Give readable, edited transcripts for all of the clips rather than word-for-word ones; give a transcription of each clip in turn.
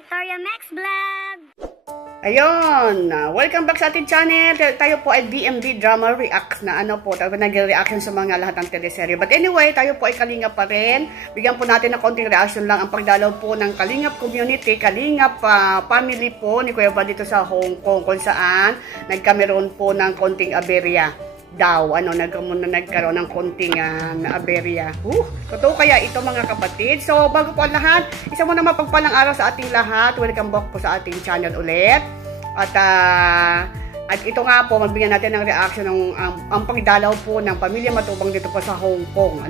Victoria Max Vlog! Ayun! Welcome back sa ating channel. Tayo po ay BMB Drama React na tayo nag-reaction sa mga lahat ng teleserye. But anyway, tayo po ay Kalingap pa rin. Bigyan po natin ng konting reaction lang ang pagdalaw po ng Kalingap community, Kalingap family po ni Kuya Val dito sa Hong Kong, kung saan nagkameron po ng konting aberya daw, nagkaroon ng konting aberya. Totoo kaya ito mga kapatid? So, bago po ang lahat, isa mo na mapagpalang araw sa ating lahat. Welcome back po sa ating channel ulit. At ito nga po, magbigyan natin ng reaction ng ang pagdalaw po ng pamilya Matubang dito po sa Hong Kong.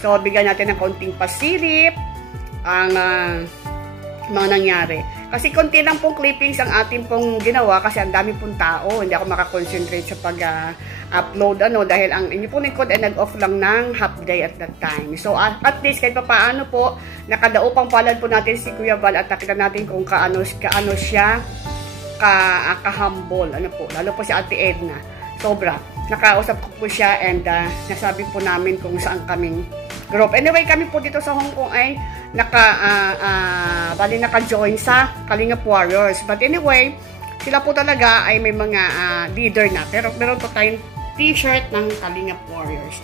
So, bigyan natin ng konting pasilip ang mga nangyari. Kasi konti lang pong clippings ang ating pong ginawa kasi ang dami pong tao. Hindi ako makakonsentrate sa pag-upload dahil ang inyo pong lingkod ay nag-off lang ng half day at that time. So at least kahit paano po nakadaupang palad po natin si Kuya Val at nakita natin kung kaano siya ka-humble. Lalo po si Ate Edna. Sobra. Nakausap ko po siya and nasabi po namin kung saan kaming group. Anyway, kami po dito sa Hong Kong ay naka-join sa Kalingap Warriors. But anyway, sila po talaga ay may mga leader na. Pero meron po tayong t-shirt ng Kalingap Warriors.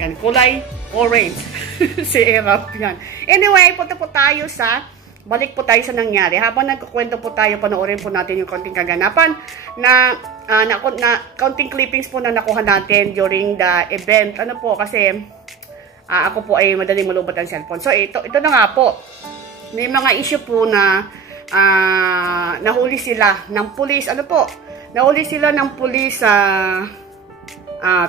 Yan, kulay orange. Si Erap yan. Anyway, balik po tayo sa nangyari. Habang nagkukwento po tayo, panoorin po natin yung konting kaganapan na counting clippings po na nakuha natin during the event. Kasi ako po ay madaling malubat ang cellphone. So, ito na nga po. May mga issue po na nahuli sila ng pulis. Nahuli sila ng pulis sa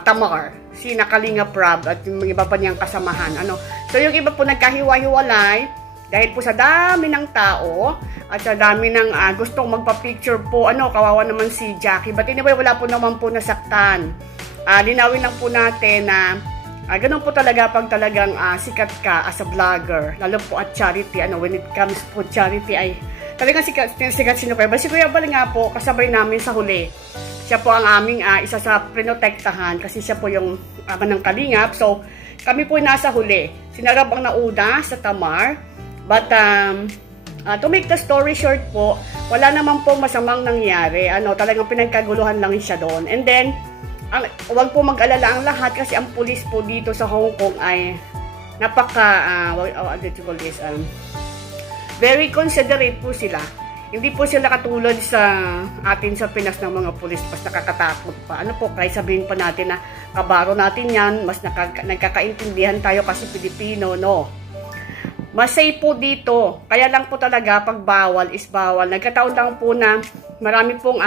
Tamar. Si Kalingap Rab at yung iba pa niyang kasamahan. So, yung iba po nagkahiwa-hiwalay dahil po sa dami ng tao at sa dami ng gustong magpa-picture po. Kawawa naman si Jackie. But anyway, wala po naman po nasaktan. Linawin lang po natin na ganun po talaga pag talagang sikat ka as a vlogger, lalo po at charity, when it comes po charity ay talagang sikat sino kayo. Si Kuya Val nga po, kasabay namin sa huli. Siya po ang aming isa sa prinotektahan kasi siya po yung ng Kalingap. So, kami po nasa huli. Sinarab ang nauna sa Tamar. But, to make the story short po, wala naman po masamang nangyari. Talagang pinagkaguluhan lang siya doon. And then, huwag po mag-alala ang lahat kasi ang pulis po dito sa Hong Kong ay very considerate po sila. Hindi po sila katulad sa atin sa Pinas ng mga pulis, mas nakakatakot pa. Kahit sabihin pa natin na kabaro natin yan, mas nagkakaintindihan tayo kasi Pilipino, no? Mas safe po dito. Kaya lang po talaga pag bawal is bawal. Nagkataon lang po na marami pong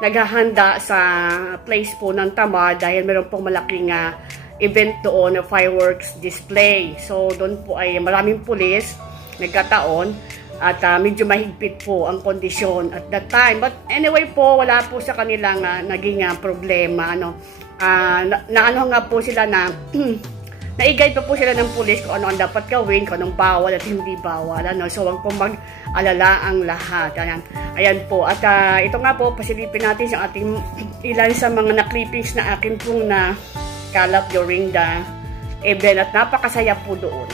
naghahanda sa place po ng Tamar dahil meron pong malaking event doon na fireworks display. So doon po ay maraming pulis nagkataon at medyo mahigpit po ang kondisyon at that time. But anyway po, wala po sa kanilang naging problema. Nga po sila na na-guide pa po sila ng pulis kung ano ang dapat gawin, kung anong bawal at hindi bawal. So, huwag po mag-alala ang lahat. Ayan po. At ito nga po, pasilipin natin sa ating ilan sa mga na-clippings na akin pong nakalap during the event. At napakasaya po doon.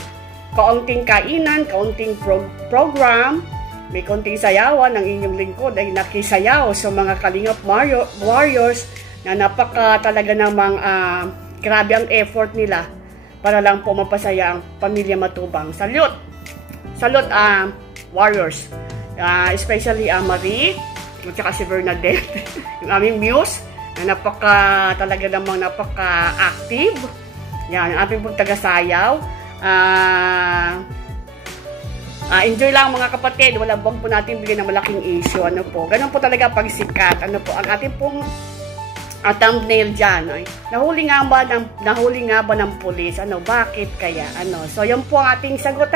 Kaunting kainan, kaunting program, may kaunting sayawan ng inyong lingkod ay nakisayaw sa mga Kalingap Warriors na napaka talaga namang grabe ang effort nila para lang po mapasaya ang pamilya Matubang. Salute! Salute Warriors. Especially Marie at saka si Bernadette. Yung aming muse na talaga namang napaka-active. Yan, ang aming pong taga-sayaw. Enjoy lang mga kapatid. Wala bang po natin bigyan ng malaking issue. Ganun po talaga pagsikat. Ang ating pong thumbnail dyan. Nahuli nga ba ng pulis? Bakit kaya? So, yun po ang ating sagot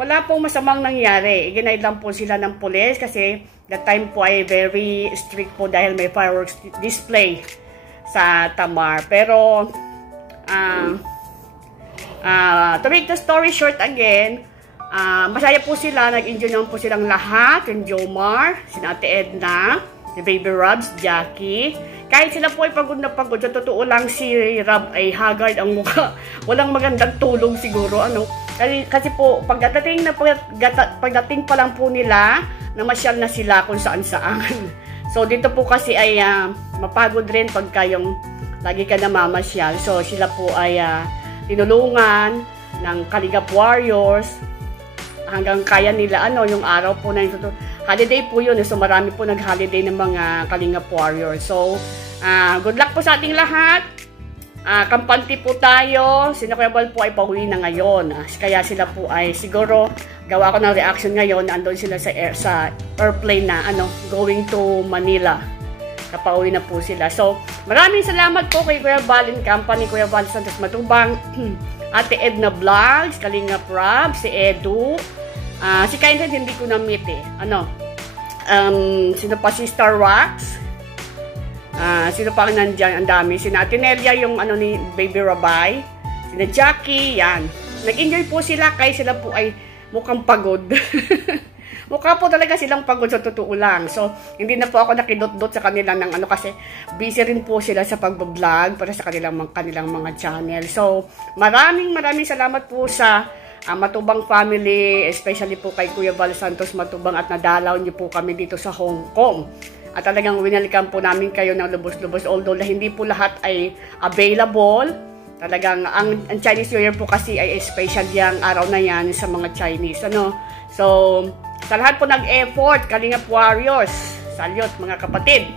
Wala pong masamang nangyari. Iginaid lang po sila ng pulis kasi that time po ay very strict po dahil may fireworks display sa Tamar. Pero, to make the story short again, masaya po sila. Nag-enjoy naman po silang lahat. Yung Jomar, si Ate Edna, si Baby Robs, Jackie. Kahit sila po ay pagod na pagod, sa totoo lang si Rob ay haggard ang mukha. Walang magandang tulong siguro. Kasi po, pagdating pa lang po nila, namasyal na sila kung saan-saan. So, dito po kasi ay mapagod rin pagka yung lagi ka namamasyal. So, sila po ay tinulungan ng Kalingap Warriors hanggang kaya nila, yung araw po na yung holiday po yun. So, marami po nag-holiday ng mga Kalingap Warriors. So, good luck po sa ating lahat. Kampante po tayo. Si Kuya Bal po ay pauwi na ngayon. Kaya sila po ay siguro gawa ko ng reaction ngayon. Andun sila sa airplane na going to Manila. Kapauwi na po sila. So, maraming salamat po kay Kuya Bal and Company, Kuya Bal Santos Matubang, Ate Edna Vlogs, Kalingap Rob, si Edu. Si Kindred hindi ko na-meet eh. Sino pa, si Star Wax. Sino pa ang nandyan? Ang dami. Sina Atinelia, yung ni Baby Rabay. Sina Jackie, yan. Nag-enjoy po sila kaya sila po ay mukhang pagod. Mukha po talaga silang pagod sa totoo lang. So, hindi na po ako nakidot-dot sa kanila ng kasi busy rin po sila sa pag-vlog para sa kanilang mga channel. So, maraming salamat po sa Matubang family, especially po kay Kuya Val Santos Matubang at nadalaw niyo po kami dito sa Hong Kong. At talagang winelcome po namin kayo ng lubos-lubos. Although hindi po lahat ay available. Talagang ang Chinese New Year po kasi ay special yung araw na yan sa mga Chinese. So, sa lahat po nag-effort, Kalingap Warriors, salute mga kapatid.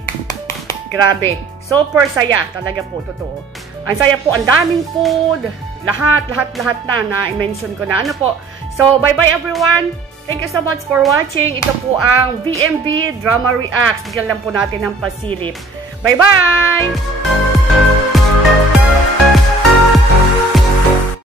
Grabe. Super saya. Talaga po, totoo. Ang saya po, ang daming food. Lahat na i-mention ko na. Po. So, bye-bye everyone. Thank you so much for watching. Ito po ang VMB Drama Reacts. Bigyan lang po natin ng pasilip. Bye-bye!